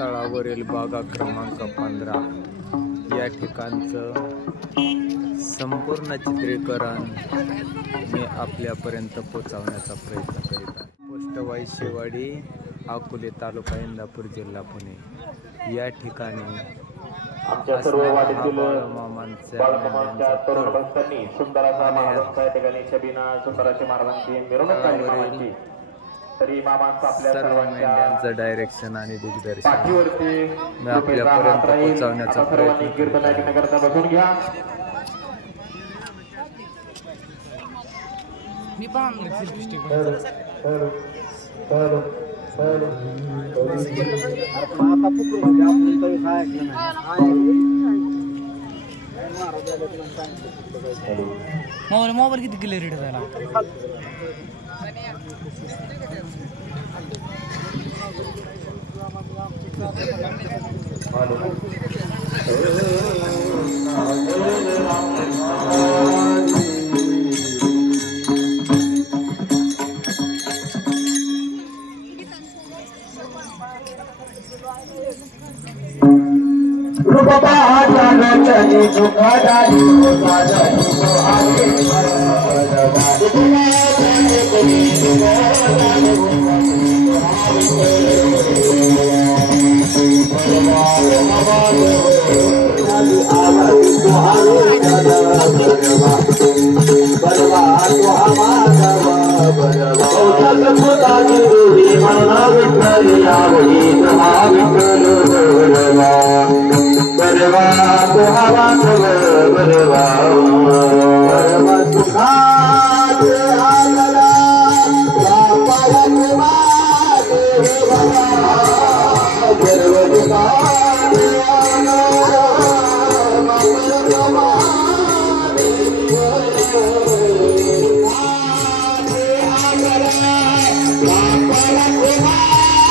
तळावरील बागा क्रमांक पंधरा. या ठिकाणचं संपूर्ण चित्रीकरण मी आपल्यापर्यंत पोहोचवण्याचा प्रयत्न करीत आहे. पोस्टवाई शेवाडी अकोले तालुका इंदापूर जिल्हा पुणे. या ठिकाणी मामांची. सर्व मेंढ्यांचं डायरेक्शन आणि दिग्दर्शन आपल्यापर्यंत कृपेचा हात राहील. पोहोचवण्याचा आता सर्वांनी प्रयत्न कीर्तन करीत आहे. दुखा बसून घ्या मी पण आणलं सेल्फी स्टिक मोबाईल मोबाईल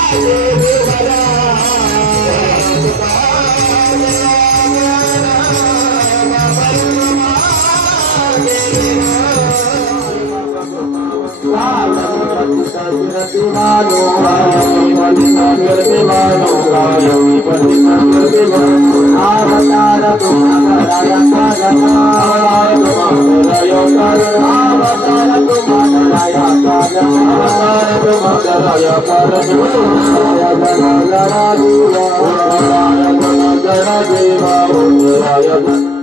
किती क्लिअरिटी झाला भाव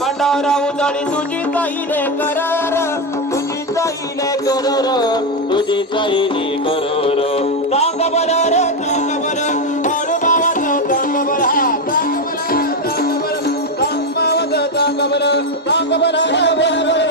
भंडारा उजळी तुझी ताईने करार. तुझी ताईने करर तुझी ताईने करर. तांग बर रे तांग बर मारू बाबाचं तांग बर हा तांग बर तांग बर तांग बाबाचं तांग बर तांग बर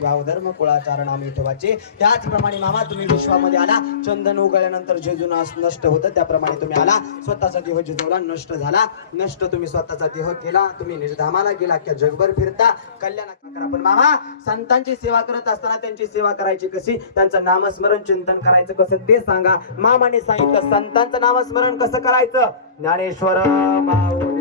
भक्ती भाव धर्म कुळाचार नाम ठेवायचे त्याचप्रमाणे मामा तुम्ही विश्वामध्ये आला. चंदन उगळल्यानंतर जे जुना नष्ट होतं. त्याप्रमाणे तुम्ही आला. स्वतःचा देह जिजवला नष्ट झाला. नष्ट तुम्ही स्वतःचा देह केला. तुम्ही निर्धामाला गेला. की जगभर फिरता. कल्याण करा. पण मामा संतांची सेवा करत असताना त्यांची सेवा करायची कशी? त्यांचं नामस्मरण चिंतन करायचं कसं? ते सांगा. मामाने सांगितलं संतांचं नामस्मरण कसं करायचं? ज्ञानेश्वर माऊली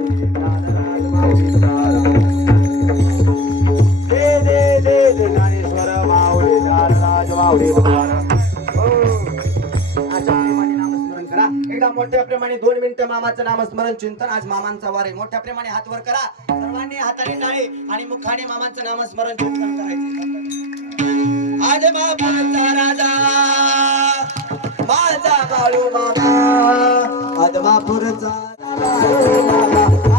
हो. करा. एकदा मोठ्या प्रेमाने दोन मिनिटं मामाचं नामस्मरण चिंतन. आज मामांचा वार आहे. मोठ्या प्रेमाने हात वर करा. सर्वांनी हाताने टाळे आणि मुखाने मामांचं नामस्मरण चिंतन करायचं. आज बाबांचा राजा. माझा बाळू मामा. आदमापूरचा बाळू मामा आदमापूरचा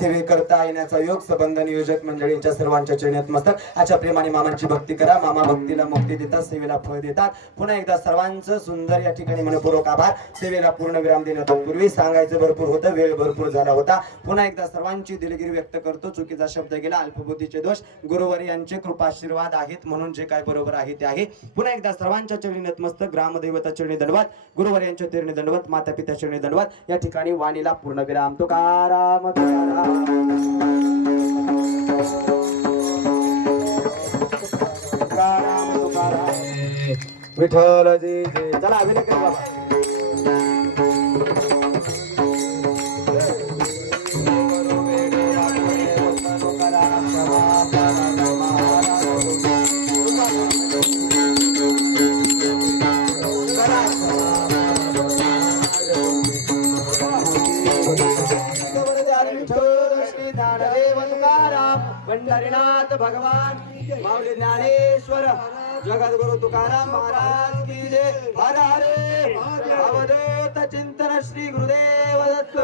सेवेकरता येण्याचा योग संबंध नियोजक मंडळींच्या सर्वांच्या चरणात मस्तक अशा प्रेमाने मामांची भक्ती करा. मामा भक्तीला मुक्ती देतात सेवेला फळ देतात. पुन्हा एकदा सर्वांचं सुंदर या ठिकाणी मनपूर्वक आभार. सेवेला पूर्ण विराम देण्यापूर्वी सांगायचं भरपूर होतं वेळ भरपूर झाला होता. पुन्हा एकदा सर्वांची दिलगिरी व्यक्त करतो. चुकीचा शब्द गेला अल्पबुद्धीचे दोष. गुरुवारी यांचे कृपाशीर्वाद आहेत म्हणून जे काय बरोबर आहे ते आहे. पुन्हा एकदा सर्वांच्या चरणी नतमस्तक ग्रामदैवता चरणी दंडवत. गुरुवार यांच्या चरणी दंडवत माता पिता चरणी दंडवत. या ठिकाणी वाणीला पूर्ण विराम. तुकाराम तुकाराम तुकाराम तुकाराम. विठ्ठल जी जी. चला अभिनय करू बाबा जगद्गुरु तुकाराम महाराज की जय. हर हरे अवधूत चिंतन श्री गुरुदेव दत्त.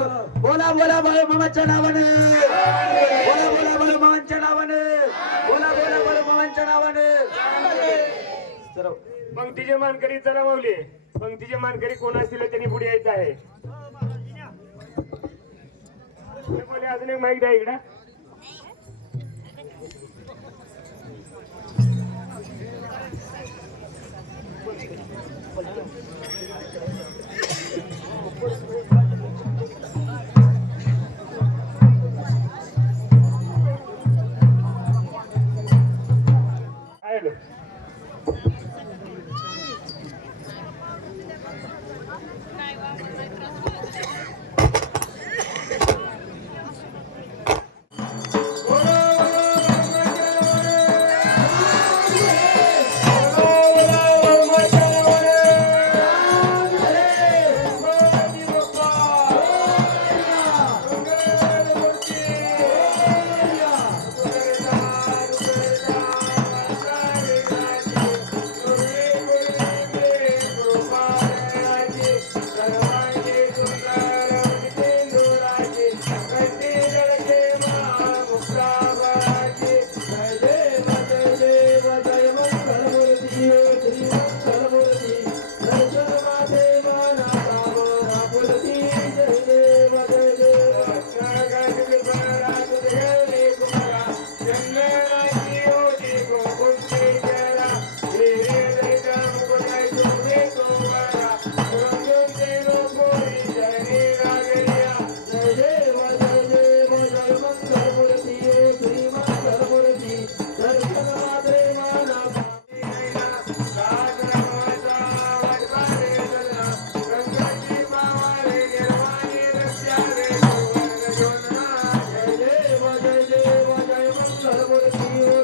बोला बोला बोला मामाच्या नावाने बोला बोला बोला मामांच्या नावाने बोला बोला बोला मामांच्या नावाने पंक्तीचे मानकरी चला माऊली. पंक्तीचे मानकरी कोण असतील त्यांनी पुढे यायचं आहे. अजून एक माहिती आहे इकडं.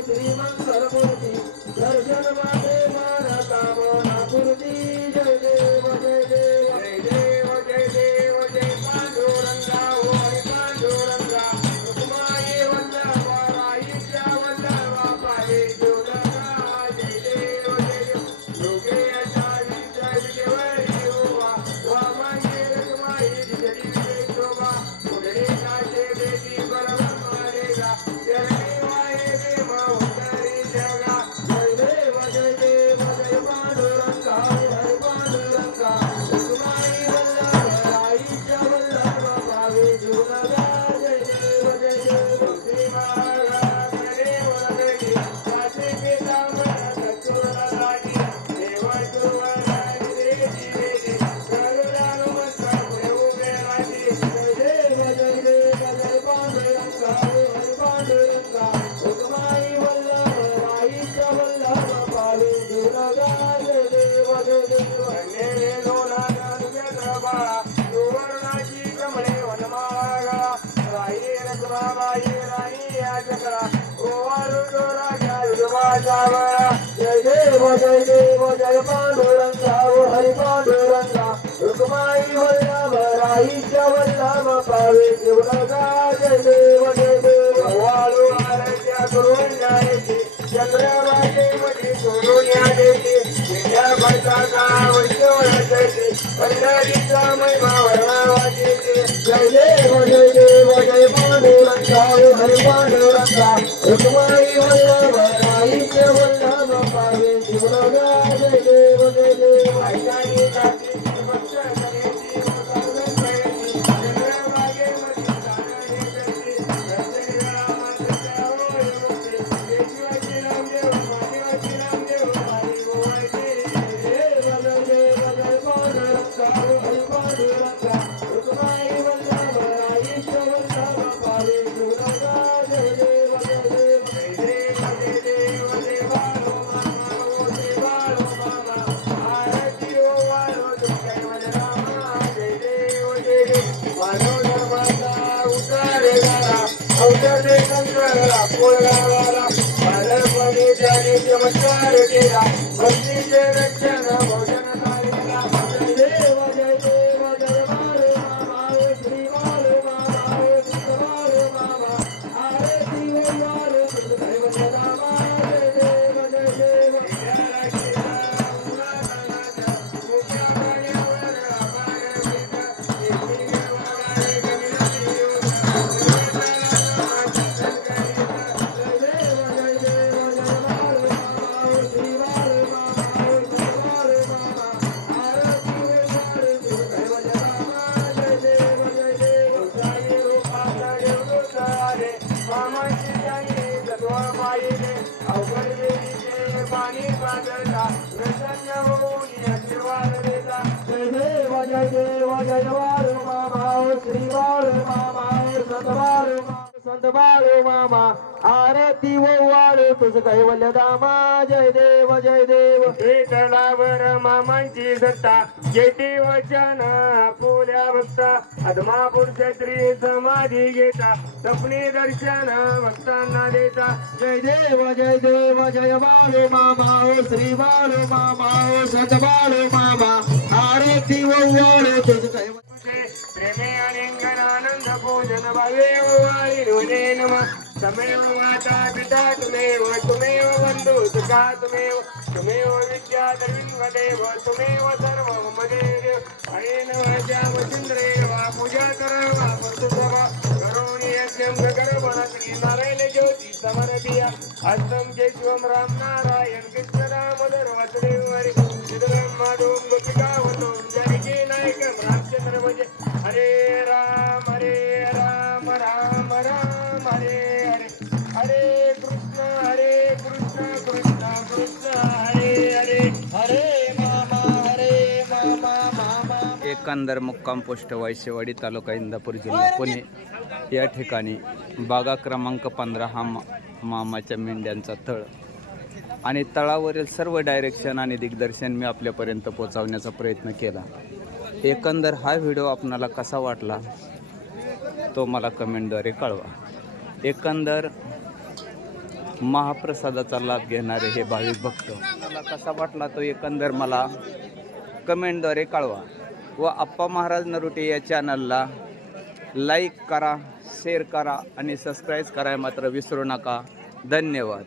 శ్రీమంతరమూర్తి దర్శనమా? जय देव जय पांडुरंगा ओ हरि पांडुरंगा. रुक्माई वल्लभ राईच्या वल्लभ पावे शिवराजा जय देव जय देव. वाळू आरत्या करून जायची चंद्रवाटे मध्ये सोडून यायची जिल्ह्या भरताचा वैश्वराचे पंढरीचा महिमा वर्णावाचे जय देव जय देव जय पांडुरंगा ओ हरि पांडुरंगा. रुक्माई Iya. जय देव मामा श्री मामा मामा आरती वो वाळू तुझ कैवल्य दामा जय देव जय देव तलावर मामांची सत्ता जेथे वचन पोल्या भक्ता अधमापूर क्षत्री समाधी घेता सपनी दर्शन भक्तांना देता जय देव जय देव जय बाळू मामा श्री बाळू मामा ओ बाळू मामा आरती वव्वाळे वाळू तुझ प्रेमे अलिंगन आनंद पूजन भावे नम. तमेव माता पिता तुमेव तुमेव बंधु तुका तुमेव तुमेव विद्या देव तुमेव सर्व मम देव. अयेन वाचाम चंद्रे वा पूजा कर वा पंतुसभा करोणी यज्ञम गर्भ श्री नारायण సమరధియ అస్తం జై శివం రామ్ నారాయణ కృష్ణ రామ ధర్మ వసుదేవ హరి సిద్ధరామ్ మాధవం एकंदर मुक्काम पोस्ट वायसेवाडी तालुका इंदापूर जिल्हा पुणे. या ठिकाणी बागा क्रमांक पंधरा हा मा मामाच्या मेंढ्यांचा तळ. आणि तळावरील सर्व डायरेक्शन आणि दिग्दर्शन मी आपल्यापर्यंत पोहोचवण्याचा प्रयत्न केला. एकंदर हा व्हिडिओ आपणाला कसा वाटला तो मला कमेंटद्वारे कळवा. एकंदर महाप्रसादाचा लाभ घेणारे हे भाविक भक्त मला कसा वाटला तो एकंदर मला कमेंटद्वारे कळवा. व आप्पा महाराज नरुटे या चॅनलला लाईक करा शेअर करा आणि सबस्क्राईब करायला मात्र विसरू नका. धन्यवाद.